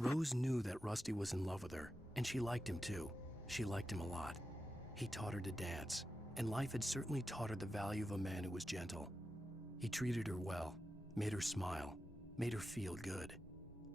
Rose knew that Rusty was in love with her, and she liked him too. She liked him a lot. He taught her to dance, and life had certainly taught her the value of a man who was gentle. He treated her well, made her smile, made her feel good.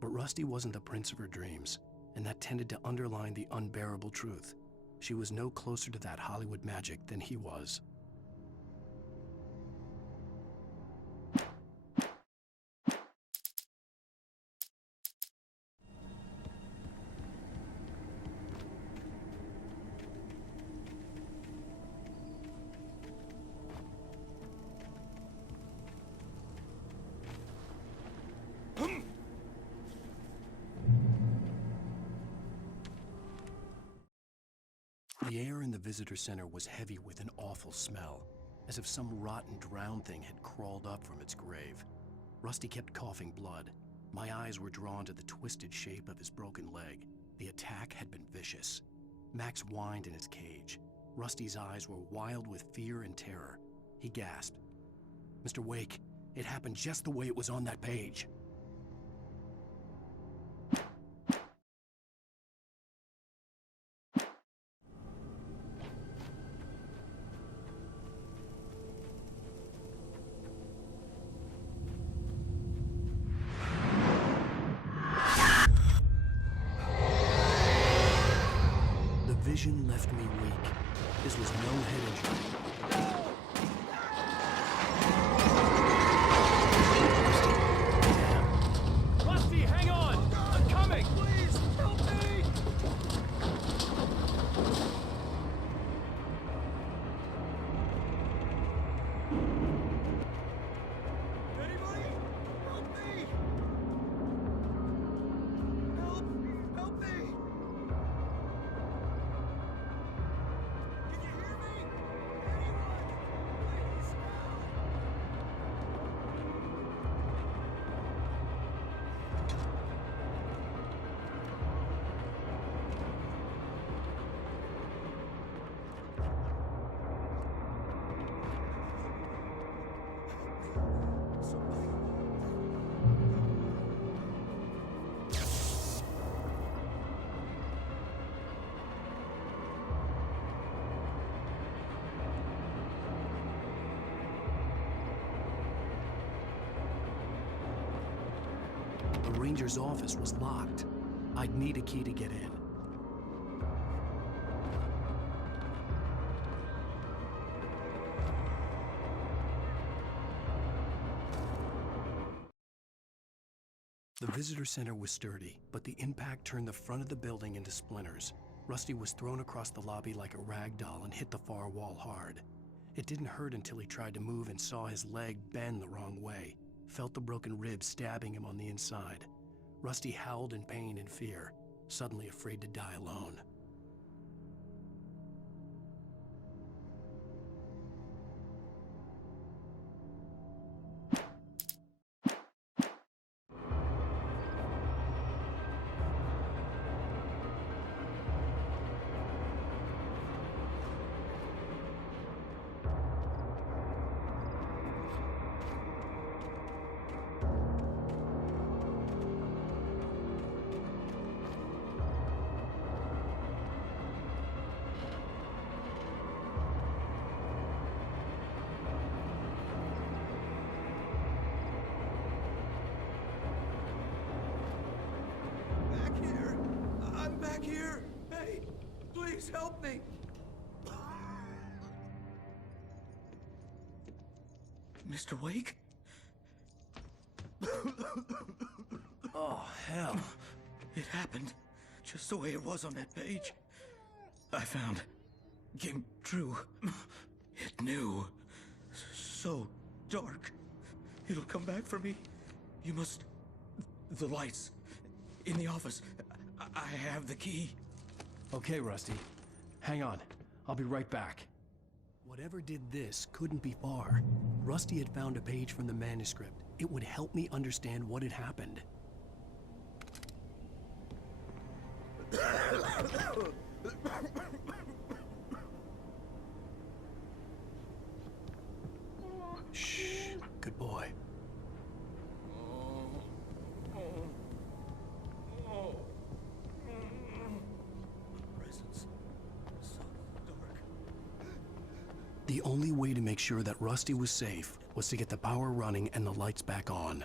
But Rusty wasn't the prince of her dreams, and that tended to underline the unbearable truth. She was no closer to that Hollywood magic than he was. The air in the visitor center was heavy with an awful smell, as if some rotten drowned thing had crawled up from its grave. Rusty kept coughing blood. My eyes were drawn to the twisted shape of his broken leg. The attack had been vicious. Max whined in his cage. Rusty's eyes were wild with fear and terror. He gasped. "Mr. Wake, it happened just the way it was on that page." The vision left me weak. This was no head injury. Rusty, hang on! I'm coming! Please, help me! Anybody? Help me! Help me! Can you hear me? Anyone? Please, help! The ranger's office was locked. I'd need a key to get in. The visitor center was sturdy, but the impact turned the front of the building into splinters. Rusty was thrown across the lobby like a rag doll and hit the far wall hard. It didn't hurt until he tried to move and saw his leg bend the wrong way, felt the broken rib stabbing him on the inside. Rusty howled in pain and fear, suddenly afraid to die alone. Back here! I'm back here! Hey, please help me! Mr. Wake? Oh, hell. It happened just the way it was on that page. I found. Came true. It knew. So dark. It'll come back for me. You must. The lights. In the office. I have the key. Okay, Rusty. Hang on. I'll be right back. Whatever did this couldn't be far. Rusty had found a page from the manuscript. It would help me understand what had happened. Shh. Good boy. Oh. The only way to make sure that Rusty was safe was to get the power running and the lights back on.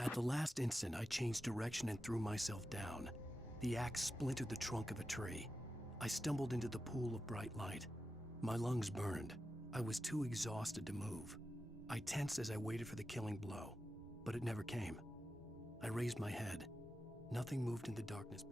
At the last instant, I changed direction and threw myself down. The axe splintered the trunk of a tree. I stumbled into the pool of bright light. My lungs burned. I was too exhausted to move. I tensed as I waited for the killing blow, but it never came. I raised my head. Nothing moved in the darkness.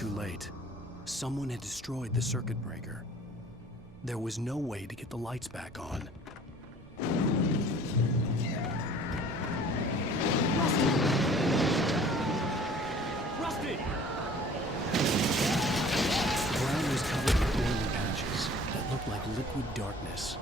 Too late. Someone had destroyed the circuit breaker. There was no way to get the lights back on. Rusty! The ground was covered with oily patches that looked like liquid darkness.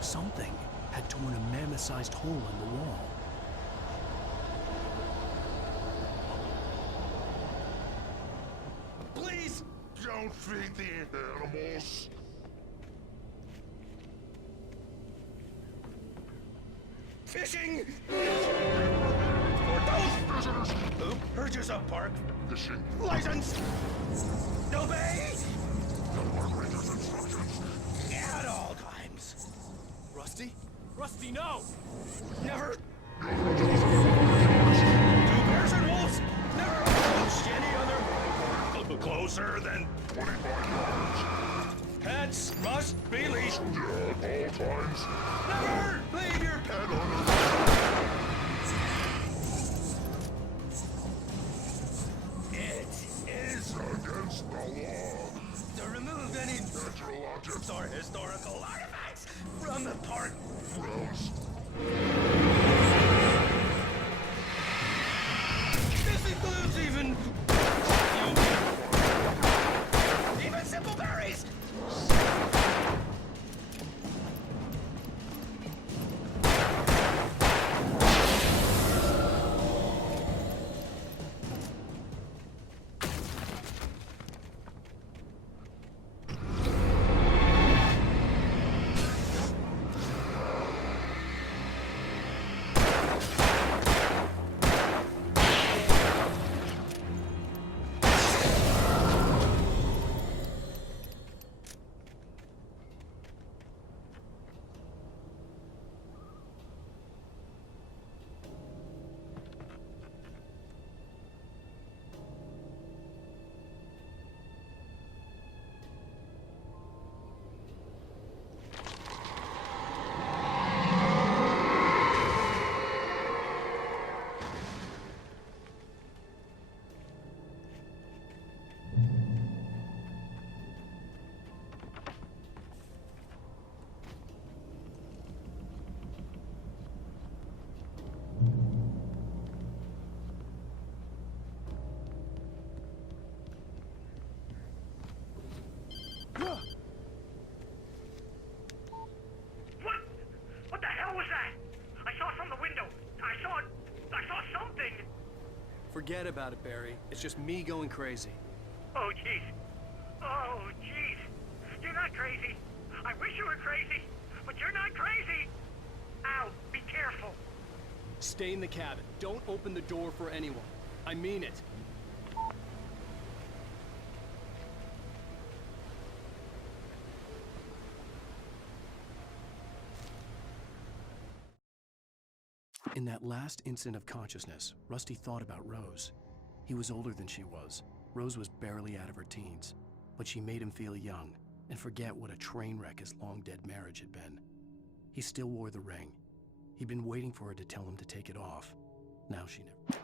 Something had torn a mammoth-sized hole in the wall. Please! Don't feed the animals! Fishing! For those visitors who purchase a park Fishing. license! Obey! The operator's instructions. At all times. Rusty? Rusty, no! Never. Two bears and wolves never approached any other. Closer than 25 yards. pets must be leashed. At all times. Never leave your pet on the It is Against the law. to remove any Natural objects. or historical artifacts from the park. Grounds. This includes even simple berries. What the hell was that? I saw it from the window. I saw something. Forget about it, Barry. It's just me going crazy. Oh, jeez. Oh, jeez. You're not crazy. I wish you were crazy, but you're not crazy. Ow, be careful. Stay in the cabin. Don't open the door for anyone. I mean it. In that last instant of consciousness, Rusty thought about Rose. He was older than she was. Rose was barely out of her teens, but she made him feel young and forget what a train wreck his long-dead marriage had been. He still wore the ring. He'd been waiting for her to tell him to take it off. Now she never...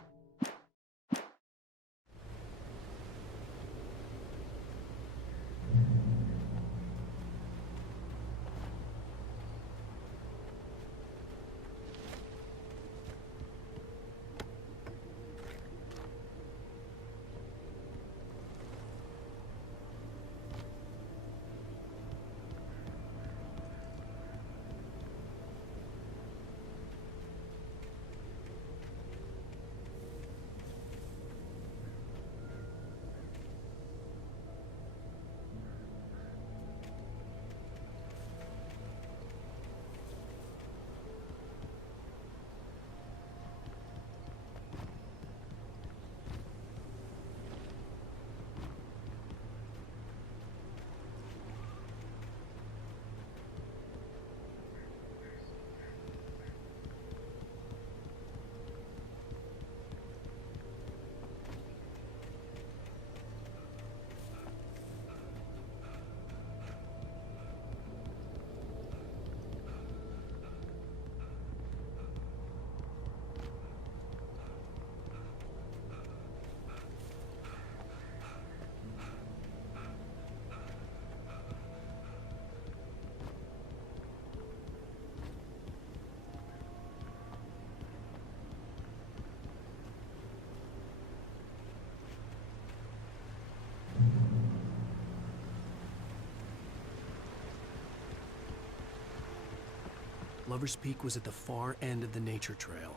Lover's Peak was at the far end of the nature trail.